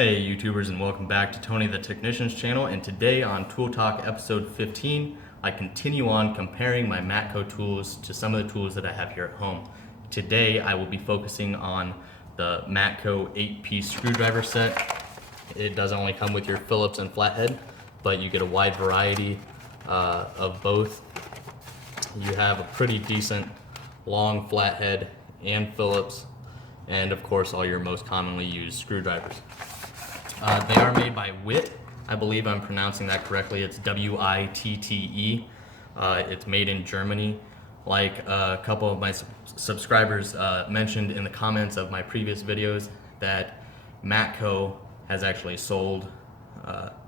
Hey YouTubers, and welcome back to Tony the Technician's channel. And today on Tool Talk episode 15, I continue on comparing my Matco tools to some of the tools that I have here at home. Today I will be focusing on the Matco 8-piece screwdriver set. It does only come with your Phillips and flathead, but you get a wide variety of both. You have a pretty decent long flathead and Phillips, and of course all your most commonly used screwdrivers. They are made by Witte. I believe I'm pronouncing that correctly. It's W-I-T-T-E. It's made in Germany. Like a couple of my subscribers mentioned in the comments of my previous videos, that Matco has actually sold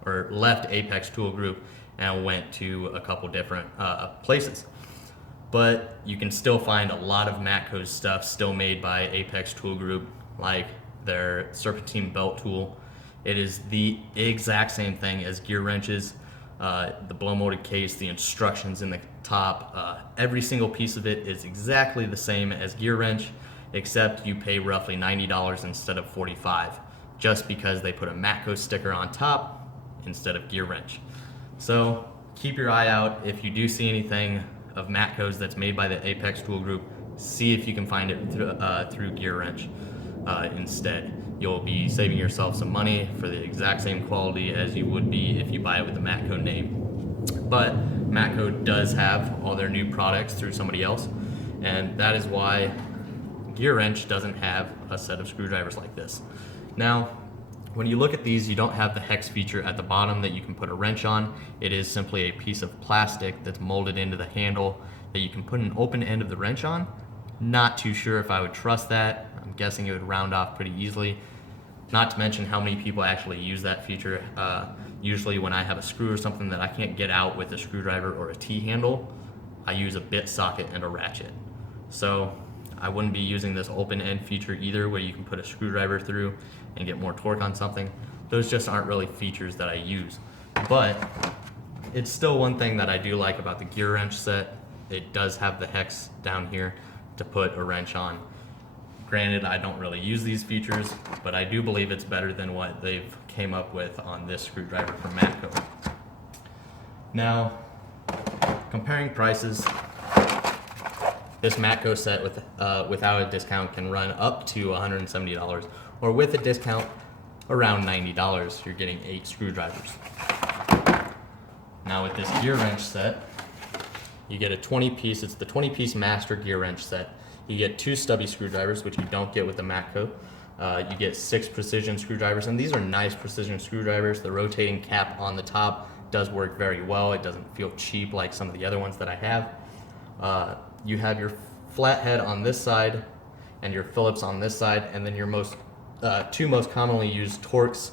or left Apex Tool Group and went to a couple different places. But you can still find a lot of Matco's stuff still made by Apex Tool Group, like their serpentine belt tool. It is the exact same thing as gear wrenches. The blow molded case, the instructions in the top, every single piece of it is exactly the same as gear wrench, except you pay roughly $90 instead of $45, just because they put a Matco sticker on top instead of gear wrench. So keep your eye out. If you do see anything of Matco's that's made by the Apex Tool Group, see if you can find it through gear wrench instead. You'll be saving yourself some money for the exact same quality as you would be if you buy it with the Matco name. But Matco does have all their new products through somebody else, and that is why gear wrench doesn't have a set of screwdrivers like this. Now, when you look at these, you don't have the hex feature at the bottom that you can put a wrench on. It is simply a piece of plastic that's molded into the handle that you can put an open end of the wrench on. Not too sure if I would trust that. I'm guessing it would round off pretty easily. Not to mention how many people actually use that feature. Usually when I have a screw or something that I can't get out with a screwdriver or a T-handle, I use a bit socket and a ratchet. So I wouldn't be using this open end feature either, where you can put a screwdriver through and get more torque on something. Those just aren't really features that I use. But it's still one thing that I do like about the gear wrench set. It does have the hex down here to put a wrench on. Granted, I don't really use these features, but I do believe it's better than what they've came up with on this screwdriver from Matco. Now, comparing prices, this Matco set without a discount can run up to $170, or with a discount, around $90. You're getting 8 screwdrivers. Now with this gear wrench set, you get a 20-piece, it's the 20-piece master gear wrench set. You get 2 stubby screwdrivers, which you don't get with the Matco. You get 6 precision screwdrivers, and these are nice precision screwdrivers. The rotating cap on the top does work very well. It doesn't feel cheap like some of the other ones that I have. You have your flathead on this side and your Phillips on this side, and then your two most commonly used Torx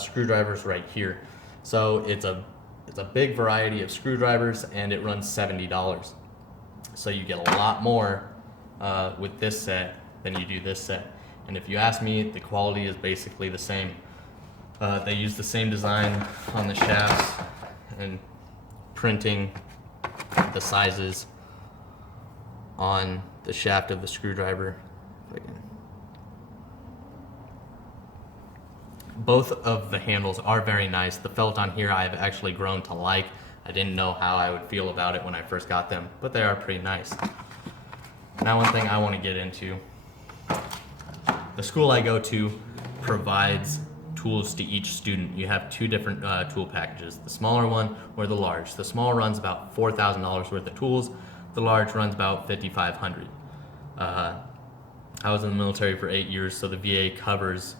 screwdrivers right here. So it's a big variety of screwdrivers, and it runs $70. So you get a lot more with this set than you do this set. And if you ask me, the quality is basically the same. They use the same design on the shafts and printing the sizes on the shaft of the screwdriver. Both of the handles are very nice. The felt on here I've actually grown to like. I didn't know how I would feel about it when I first got them, but they are pretty nice. Now, one thing I want to get into, the school I go to provides tools to each student. You have 2 different tool packages, the smaller one or the large. The small runs about $4,000 worth of tools. The large runs about $5,500. I was in the military for 8 years, so the VA covers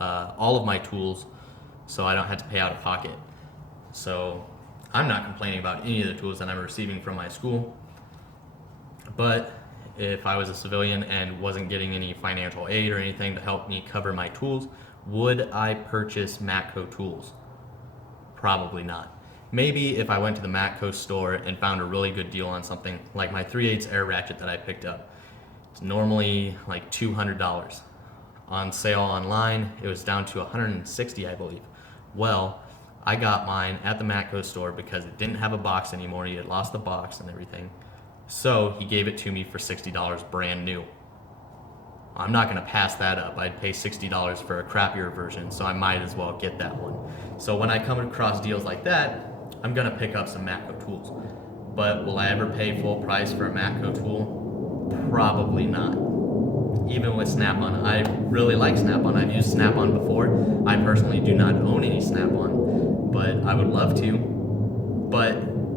all of my tools, so I don't have to pay out of pocket. So I'm not complaining about any of the tools that I'm receiving from my school. But if I was a civilian and wasn't getting any financial aid or anything to help me cover my tools, would I purchase Matco tools? Probably not. Maybe if I went to the Matco store and found a really good deal on something, like my 3/8 air ratchet that I picked up. It's normally like $200. On sale online, it was down to $160, I believe. Well, I got mine at the Matco store because it didn't have a box anymore. He had lost the box and everything. So he gave it to me for $60 brand new. I'm not going to pass that up. I'd pay $60 for a crappier version, so I might as well get that one. So when I come across deals like that, I'm going to pick up some Matco tools. But will I ever pay full price for a Matco tool? Probably not. Even with Snap-on. I really like Snap-on. I've used Snap-on before. I personally do not own any Snap-on, but I would love to. But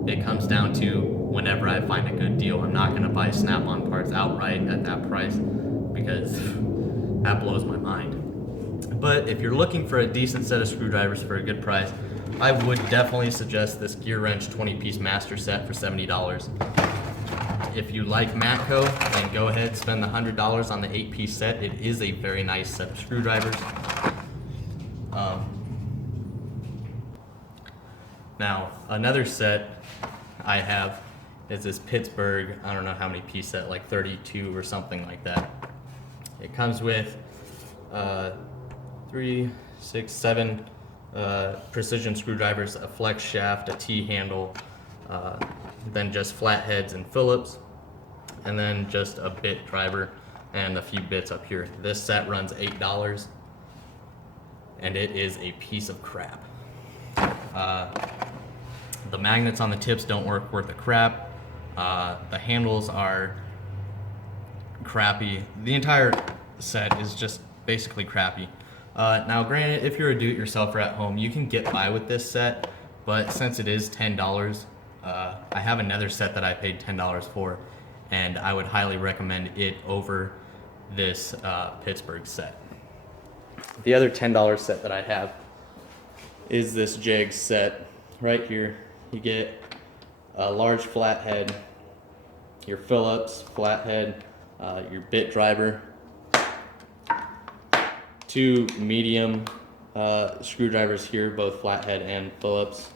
it comes down to whenever I find a good deal. I'm not going to buy Snap-on parts outright at that price because that blows my mind. But if you're looking for a decent set of screwdrivers for a good price, I would definitely suggest this Gear Wrench 20-piece master set for $70. If you like Matco, then go ahead, spend the $100 on the 8-piece set. It is a very nice set of screwdrivers. Now, another set I have is this Pittsburgh, I don't know how many piece set, like 32 or something like that. It comes with 3, 6, 7 precision screwdrivers, a flex shaft, a T-handle, then just flatheads and Phillips, and then just a bit driver and a few bits up here. This set runs $8, and it is a piece of crap. The magnets on the tips don't work worth a crap. The handles are crappy. The entire set is just basically crappy. Now granted, if you're a do-it-yourselfer at home, you can get by with this set, but since it is $10, I have another set that I paid $10 for, and I would highly recommend it over this Pittsburgh set. The other $10 set that I have is this Jig Set right here. You get a large flathead, your Phillips flathead, your bit driver, 2 medium screwdrivers here, both flathead and Phillips,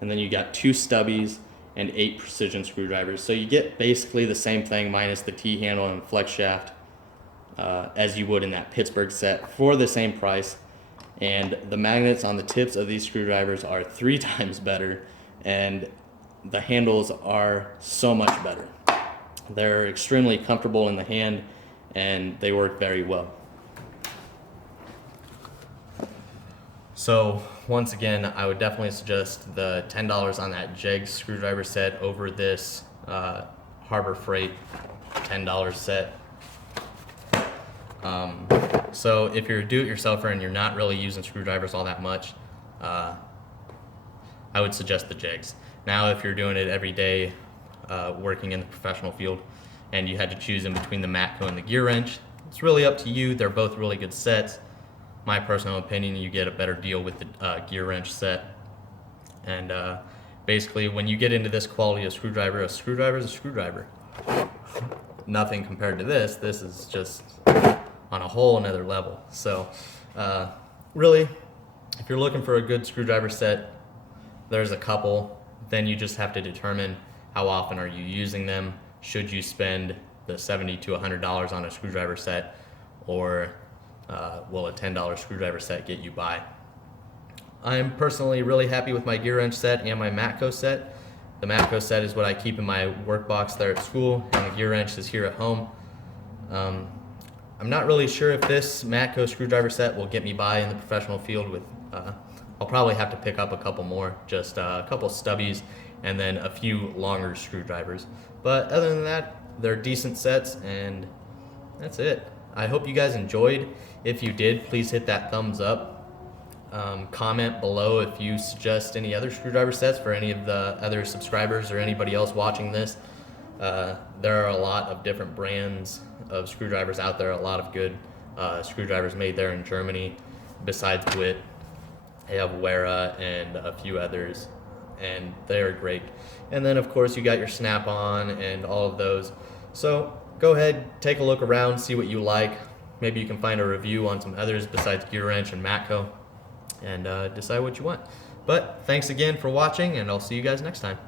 and then you got 2 stubbies and 8 precision screwdrivers. So you get basically the same thing minus the T-handle and flex shaft as you would in that Pittsburgh set for the same price. And the magnets on the tips of these screwdrivers are 3 times better, and the handles are so much better. They're extremely comfortable in the hand, and they work very well. So once again, I would definitely suggest the $10 on that Jig screwdriver set over this Harbor Freight $10 set. So if you're a do-it-yourselfer and you're not really using screwdrivers all that much, I would suggest the Jigs. Now if you're doing it every day, working in the professional field, and you had to choose in between the Matco and the Gear Wrench, it's really up to you. They're both really good sets. My personal opinion, you get a better deal with the Gear Wrench set. And basically, when you get into this quality of screwdriver, a screwdriver is a screwdriver. Nothing compared to this. This is just on a whole another level. So really, if you're looking for a good screwdriver set, there's a couple. Then you just have to determine how often are you using them. Should you spend the $70 to $100 on a screwdriver set, or will a $10 screwdriver set get you by? I'm personally really happy with my Gear Wrench set and my Matco set. The Matco set is what I keep in my work box there at school, and the Gear Wrench is here at home. I'm not really sure if this Matco screwdriver set will get me by in the professional field. With I'll probably have to pick up a couple more, just a couple stubbies and then a few longer screwdrivers. But other than that, they're decent sets, and that's it. I hope you guys enjoyed. If you did, please hit that thumbs up. Comment below if you suggest any other screwdriver sets for any of the other subscribers or anybody else watching this. There are a lot of different brands of screwdrivers out there, a lot of good screwdrivers made there in Germany. Besides Witt, they have Wera and a few others, and they're great. And then of course you got your Snap-on and all of those. So go ahead, take a look around, see what you like. Maybe you can find a review on some others besides Gear Wrench and Matco, and decide what you want. But thanks again for watching, and I'll see you guys next time.